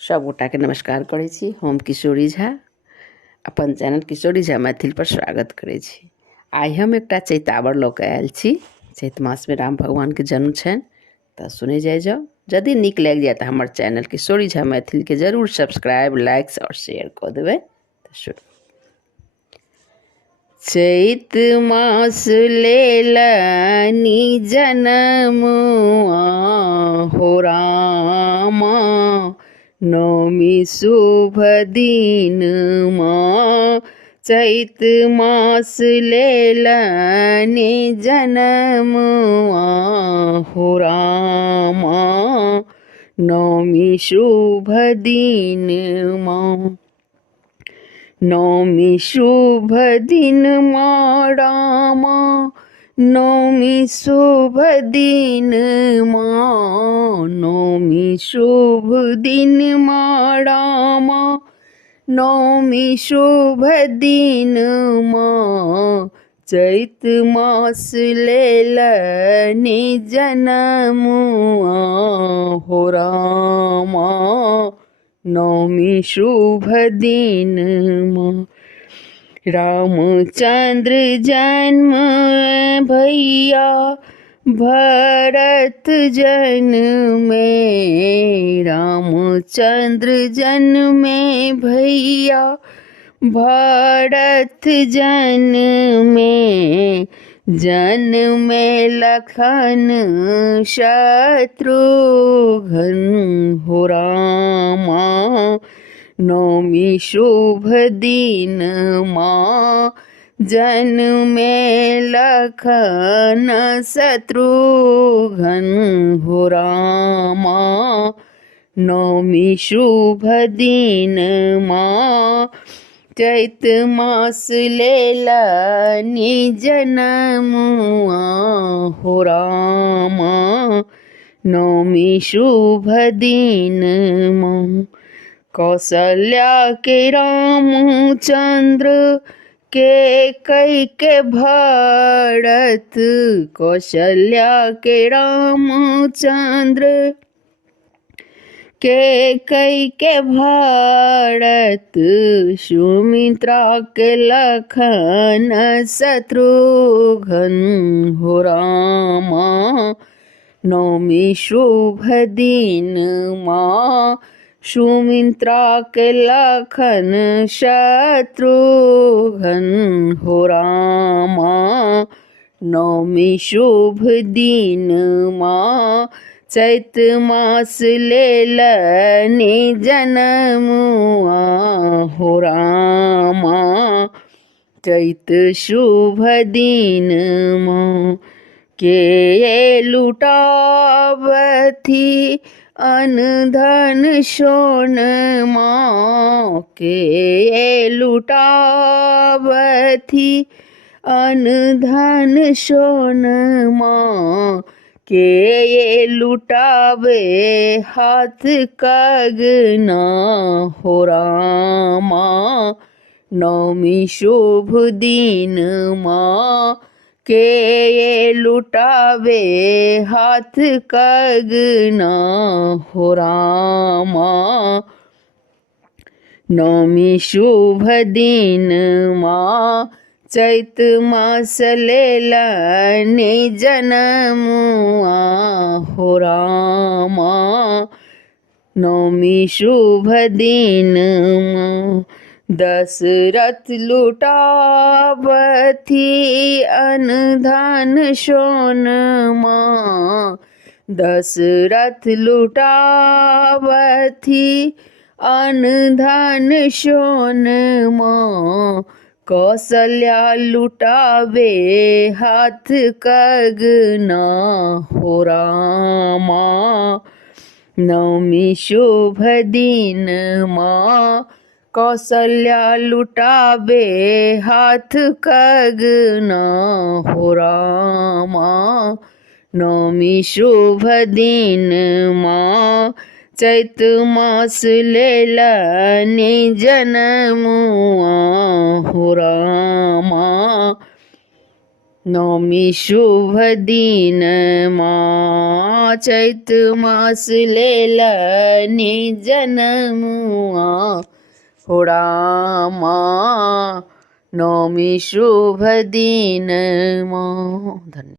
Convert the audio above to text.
सब गोटा के नमस्कार करै छी। हम किशोरी झा अपन चैनल किशोरी झा मैथिल पर स्वागत करै छी। आइ हम एकटा चैतावर लऽ कऽ आयल छी। चैत मासमे राम भगवानके जन्म छनि, तऽ सुनै जाउ। यदि नीक लागि जाए तऽ हमर चैनल किशोरी झा मैथिलके जरूर सब्सक्राइब, लाइक्स और शेयर कऽ देबै। तऽ शुरू। चैत मास लेलनि जनम हो रामा, नवमी शुभ दिन माँ। चैत मास लेलनि जनम हो रामा, नवमी शुभ दिन माँ। नवमी शुभ दिन माँ रामा, नवमी शुभ दिन माँ। नवमी शुभ दिन माँ रामा, नवमी शुभ दिन माँ। चैत मास लेलनि जनम हो रामा, नवमी शुभ दिन माँ। रामचंद्र जन्म भैया भरत जन्मे, रामचंद्र जन्मे भैया भरत जन्मे। जन्मे लखन शत्रुघ्न हो रामा, नवमी शुभ दिन माँ। जन्मे लखन शत्रुघ्न हो रामा, नवमी शुभ दिन माँ। चैत मास लेलनि जनम हो रामा, नवमी शुभ दिन माँ। कौशल्या के रामचंद्र के कई के भरत, कौशल्या के रामचंद्र के कई के भरत। सुमित्रा के लखन शत्रुघ्न हो रामा, नवमी शुभ दिन माँ। सुमित्रा के लखन शत्रुघ्न हो रामा, नवमी शुभ दिन माँ। चैत मास लेलनि जनम हो रामा, चैत शुभ दिन माँ। के लुटावथी अन धन सोनमा, के लुटावथी अन धन सोनमा। के लुटावे हाथ कंगना हो रामा, नवमी शुभ दिन माँ। के लुटावे हाथ कंगना हो रामा, नवमी शुभ दिन माँ। चैत मास लेलनि जनम हो रामा, नवमी शुभ दिन माँ। दशरथ लुटावथी अन धन सोनमा, दशरथ लुटावथी अन धन सोनमा। कौशल्या लुटावे हाथ कंगना हो रामा, नवमी शुभ दिन माँ। कौशल्या लुटावे हाथ कंगना हो रामा, नवमी शुभ दिन माँ। चैत मास लेलनि जनम हो रामा, नौमी शुभ दिन माँ चैत मास लेलनि जनमुआ हो रामा नौमी शुभ दिन माँ। धन्यवाद।